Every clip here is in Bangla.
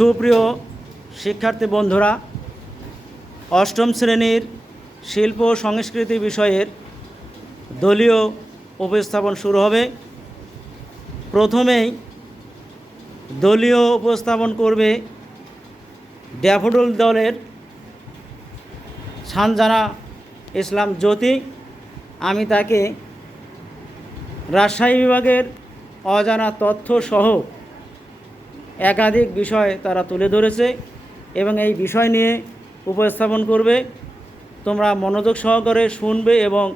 সুপ্রিয় শিক্ষার্থী বন্ধুরা, অষ্টম শ্রেণীর শিল্প ও সংস্কৃতি বিষয়ের দলীয় উপস্থাপন শুরু হবে। প্রথমেই দলীয় উপস্থাপন করবে ড্যাফোডিল দলের সানজানা ইসলাম জ্যোতি। আমি তাকে রাজশাহী বিভাগের অজানা তথ্য সহ একাধিক বিষয় তারা তুলে ধরেছে এবং এই বিষয় নিয়ে উপস্থাপন করবে। তোমরা মনোযোগ সহকারে শুনবে এবং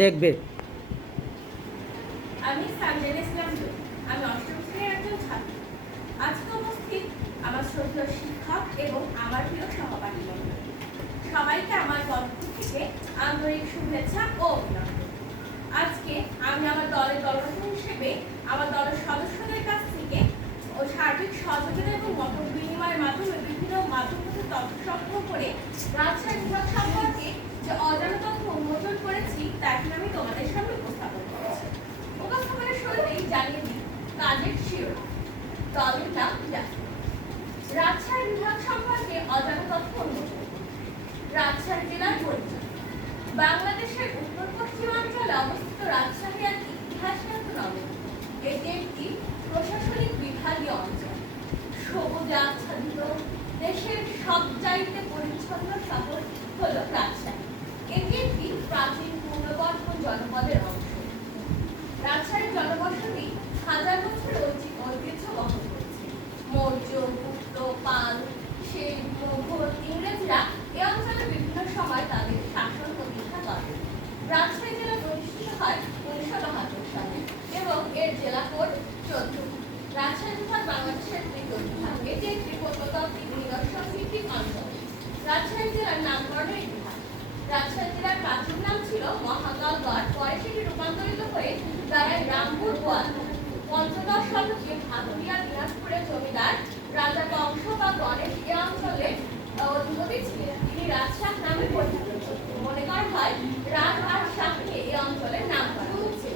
দেখবে। আমি সানজানা ইসলাম জ্যোতি। আমি অষ্টম শ্রেণীর একজন ছাত্র। আজকে উপস্থিত আমার শ্রদ্ধেয় শিক্ষক এবং আমার প্রিয় সহপাঠী বন্ধু, সবাইকে আমার পক্ষ থেকে আন্তরিক শুভেচ্ছা ও অভিনন্দন। আজকে আমি আমার দলের দলগত হিসেবে আমার দলের সদস্যদের কাছ থেকে ও সার্বিক সহযোগিতা এবং মত বিনিময়ের মাধ্যমে বিভিন্ন মাধ্যম থেকে তথ্য সংগ্রহ করে রাজশাহী বিভাগ সম্পর্কে যে অজানা তথ্য উন্মোচন করেছি তা এখন আমি তোমাদের সামনে উপস্থাপন করেছি। উপস্থাপনের শুরুতেই জানিয়ে দিই কাজের শিরোনাম। দলের নাম রাজশাহী বিভাগ সম্পর্কে অজানা তথ্য উন্মোচন। রাজশাহী জেলার পরিচয়। বাংলাদেশের উত্তর পশ্চিমাঞ্চলে অবস্থিত রাজশাহী এক ইতিহাসখ্যাত নগরী। এটি একটি প্রশাসনিক বিভাগীয় অঞ্চল। সবুজে আচ্ছাদিত দেশের সবচাইতে পরিচ্ছন্ন শহর হল রাজশাহী। এটি একটি প্রাচীন পূর্ণবর্ধন জনপদের অংশ। রাজশাহীর জনবসতি হাজার বছরের ঐতিহ্য বহন করেছে। মৌর্য, গুপ্ত, পাল, সেন, মোগল, ইংরেজরা এই অঞ্চলে বিভিন্ন সময় তাদের শাসন প্রতিষ্ঠা করেন। রাজশাহী জেলা প্রতিষ্ঠিত হয় 1972 সালে এবং এর জেলা কোড 14। রাজশাহী বিভাগ বাংলাদেশের তৃতীয় বিভাগ। এটি একটি প্রত্নতাত্ত্বিক নিদর্শন ভিত্তিক অঞ্চল। রাজশাহী জেলার নামকরণের ইতিহাস। রাজশাহী জেলার প্রাচীন নাম ছিল মহাকালগড়, পরে সেটি রূপান্তরিত হয়ে দাঁড়ায় রামপুর গোয়াল। পঞ্চদশ শতকে ভাদুরিয়া দিনাজপুরের জমিদার রাজা কংস বা গণেশ এ অঞ্চলে অধিপতি ছিলেন। তিনি রাজশাহ নামে পরিচিত। মনে করা হয় রাজ আর শাহকে এই অঞ্চলের নাম করা হয়েছে।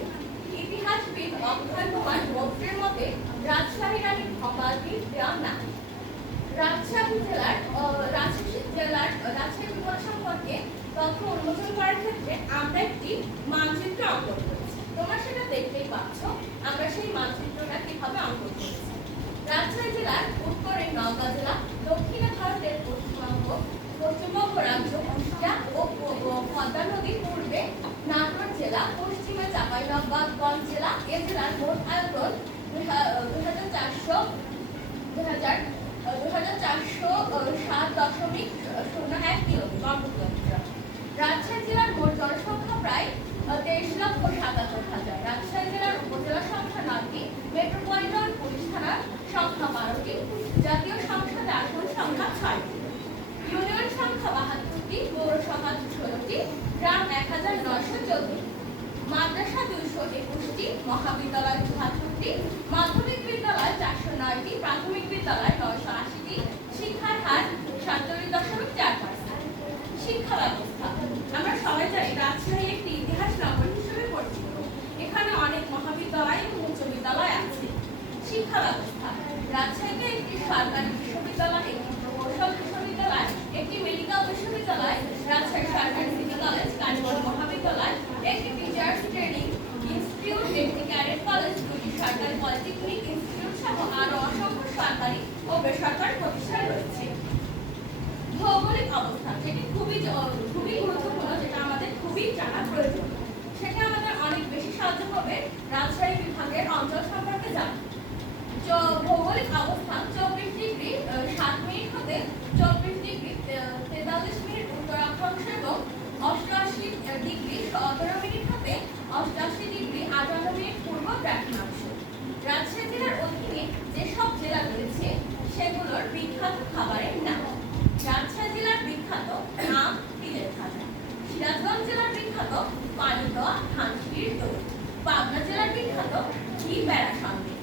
ইতিহাসবিদ অক্ষয় কুমার মৈত্রের মতে রাজশাহী রানী ভবানীর দেওয়া নাম। রাজশাহী বিভাগ সম্পর্কে তথ্য উন্মোচন করার ক্ষেত্রে আমরা একটি মানচিত্র অঙ্কন করেছি। তোমরা সেটা দেখতেই পাচ্ছ। আমরা সেই মানচিত্রটা কিভাবে অঙ্কন করেছি। রাজশাহী জেলার উত্তরে নওগাঁ জেলা, দক্ষিণে ভারতের পশ্চিমবঙ্গ রাজ্য, কুষ্টিয়া ও পদ্মা নদীর পূর্বে নাটোর জেলা, পশ্চিমে চাঁপাইনবাবগঞ্জ জেলা। এ জেলার মোট আয়তন 2407.01 কিলোমিটার। রাজশাহী জেলার মোট জনসংখ্যা প্রায় 23,77,000। রাজশাহী জেলার উপজেলা সংখ্যা 9টি, মেট্রোপলিটন পুলিশ থানার সংখ্যা 12টি, জাতীয় সংসদে আসন সংখ্যা 6টি, ইউনিয়ন সংখ্যা 72টি, পৌরসভা 16টি, গ্রাম 1914টি, মাদ্রাসা 221টি, মহাবিদ্যালয় 72টি, মাধ্যমিক বিদ্যালয় 409টি, প্রাথমিক বিদ্যালয় 980টি, শিক্ষার হার 47.4%। শিক্ষা ব্যবস্থা। আমরা সবাই জানি রাজশাহী একটি ইতিহাস নগরী হিসেবে পরিচিত। এখানে অনেক মহাবিদ্যালয় এবং উচ্চ বিদ্যালয় আছে। শিক্ষা ব্যবস্থা। রাজশাহীতে একটি সরকারি বিশ্ববিদ্যালয়, একটি প্রকৌশল বিশ্ববিদ্যালয়, একটি মেডিকেল বিশ্ববিদ্যালয়, রাজশাহী সরকারি সিটি কলেজ, কারিগরি মহাবিদ্যালয়, একটি টিচার্স ট্রেনিং ইনস্টিটিউট, একটি ক্যাডেট কলেজ, দুটি সরকারি পলিটেকনিক ইনস্টিটিউট সহ আরও অসংখ্য সরকারি ও বেসরকারি প্রতিষ্ঠান রয়েছে। ভৌগোলিক অবস্থান, যেটি খুবই গুরুত্বপূর্ণ, যেটা আমাদের খুবই জানা প্রয়োজন। সেটা আমাদের অনেক বেশি সাহায্য হবে রাজশাহী বিভাগের অঞ্চল সম্পর্কে জানা। ভৌগোলিক অবস্থান 24 ডিগ্রি 7 মিনিট হতে 24 ডিগ্রি 43 মিনিট উত্তর অক্ষাংশ এবং 88 ডিগ্রি 17 মিনিট হতে 88 ডিগ্রি 58 মিনিট পূর্ব দ্রাঘিমাংশ। রাজশাহী জেলার অধীনে যেসব জেলা রয়েছে সেগুলোর বিখ্যাত খাবারের নাম। রাজশাহী জেলার বিখ্যাত আম, তিলের ভাজা। সিরাজগঞ্জ জেলার বিখ্যাত পানি দেওয়া ধানসিঁড়ির দই। পাবনা জেলার বিখ্যাত ঘি বেড়া সন্দেশ।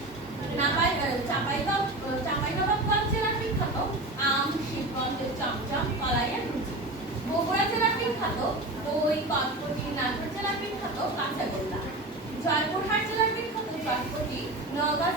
চাঁপাইনবাবগঞ্জ জেলার বিখ্যাত আম, শিবগঞ্জের চমচম, কলাইয়ের লুচি। বগুড়া জেলার বিখ্যাত দই, কটকটি। নাটোর জেলার বিখ্যাত কাঁচাগোল্লা। জয়পুরহাট জেলার বিখ্যাত চটপটি। নওগাঁ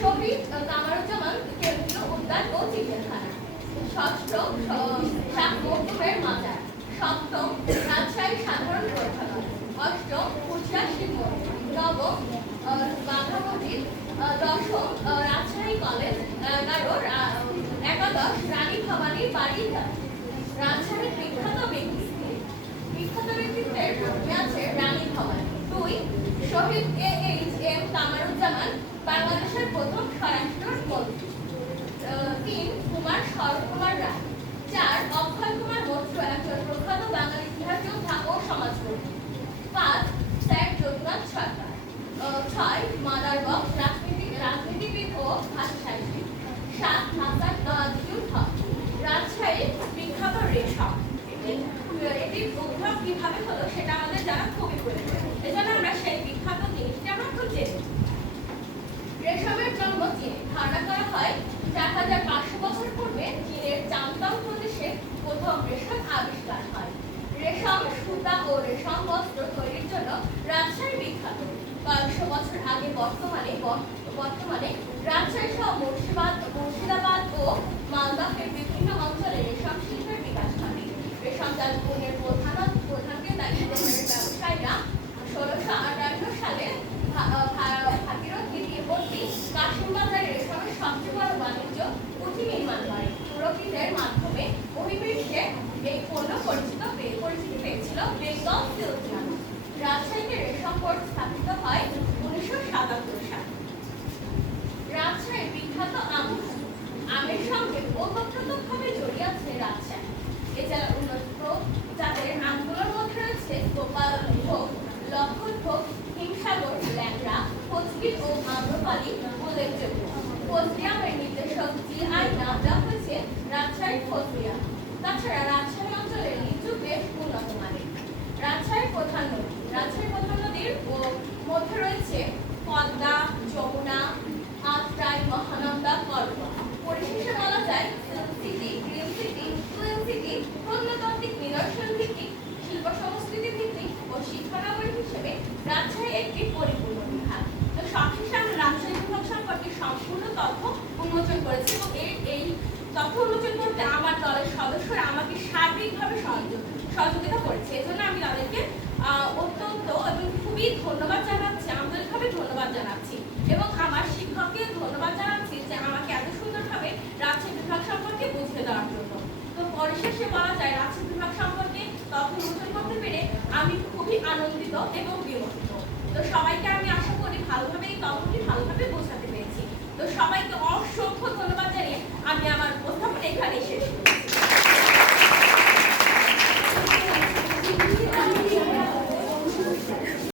শহীদ কামারুজ্জামান কেন্দ্রীয় উদ্যান ও চিড়িয়াখানা। ষষ্ঠ শাহ মখদুমের মাজার। সপ্তম রাজশাহী সাধারণ গ্রন্থাগার। অষ্টম কুষ্টিয়া শিল্প। নবম বাঘা মসজিদ। দশম রাজশাহী কলেজ। একাদশ রানী ভবানীর বাড়ি। রাজশাহীর বিখ্যাত ব্যক্তিত্বের মধ্যে আছে রানী ভবানী। 2 শহীদ AHM কামারুজ্জামান, বাংলাদেশের প্রথম স্বরাষ্ট্রমন্ত্রী। 3 শরৎকুমার রায়। 4 অক্ষয় কুমার মৈত্র, একজন প্রখ্যাত বাঙালি ইতিহাস যোদ্ধা ও সমাজকর্মী। 5 স্যার যদুনাথ সরকার। 6 মাদার বক্স, রাজনীতিবিদ ও ভাষা সাহিত্যিক। 7 হাসান আজিজুল হক। রাজশাহীর বিখ্যাত রেশম। এটি উদ্ভব কিভাবে হলো সেটা আমাদের জানা খুবই প্রয়োজন। এজন্য আমরা সেই বিখ্যাত জিনিসটি আমরা একটু জেনে। রেশমের জন্ম চীনে। ধারণা করা হয় 4500 বছর পূর্বে চীনের চাংতাং প্রদেশে প্রথম রেশম আবিষ্কার হয়। রেশম সুতা ও রেশম বস্ত্র তৈরির জন্য রাজশাহী বিখ্যাত। কয়েকশো বছর আগে বর্তমানে রাজশাহী সহ মুর্শিদাবাদ ও মালদহের বিভিন্ন অঞ্চলে রেশম শিল্পের বিকাশ ঘটে। রেশম জালপূর্ণের প্রধান ক্রেতাই ব্যবসায়ীরা 1658 সালে ভাগীরথী তীরবর্তী কাশিমবাজারে রেশমের সবচেয়ে বড় বাণিজ্য পুঁথি নির্মাণ করে। ইউরোপীয়দের মাধ্যমে বহির্বিশ্বে এই পণ্য পরিচিতি পেয়েছিল বেঙ্গল সিল্ক নামে। রাজশাহীতে রেশম বোর্ড স্থাপিত হয় 1977 সালে। রাজশাহীর বিখ্যাত আমের সঙ্গে ওতপ্রোতভাবে জড়িয়ে আছে রাজশাহী। এ জেলার উন্নত জাতের আমগুলোর মধ্যে রয়েছে গোপাল ভোগ, লক্ষণ ভোগ, হিমসাগর, ল্যাংড়া, ফজলি ও আম্রপালি উল্লেখযোগ্য। ফজলি আমের নির্দেশক GI নাম দেওয়া হয়েছে রাজশাহীর ফজলি আম। তাছাড়া রাজশাহী অঞ্চলের লিচু বেশ উন্নত মানের। রাজশাহীর প্রধান নদীর মধ্যে রয়েছে পদ্মা, যমুনা, আত্রাই, মহানন্দা, করতোয়া। পরিশেষে বলা যায় silk city, green city, twin city, প্রত্নতাত্ত্বিক নিদর্শন ভিত্তিক, শিল্প সংস্কৃতি ভিত্তিক ও শিক্ষানগরী হিসেবে রাজশাহী একটি পরিপূর্ণ বিভাগ। তো সবশেষে আমরা রাজশাহী বিভাগ সম্পর্কে সম্পূর্ণ তথ্য উন্মোচন করেছি এবং এই তথ্য উন্মোচন করতে আমার দলের সদস্যরা আমাকে সার্বিকভাবে সহযোগিতা করেছে। এজন্য আমি তাদেরকে অত্যন্ত এবং খুবই ধন্যবাদ জানাচ্ছি, আন্তরিকভাবে ধন্যবাদ জানাচ্ছি এবং আমার শিক্ষককে ধন্যবাদ জানাচ্ছি যে আমাকে এত সুন্দরভাবে রাজশাহী বিভাগ সম্পর্কে বুঝিয়ে দেওয়ার জন্য। তো পরিশেষে বলা যায় রাজশাহী বিভাগ সম্পর্কে তথ্য উন্মোচন করতে পেরে আমি খুবই আনন্দিত এবং বিমোহিত। তো সবাইকে আমি আশা করি ভালোভাবে এই তথ্যটি ভালোভাবে বোঝাতে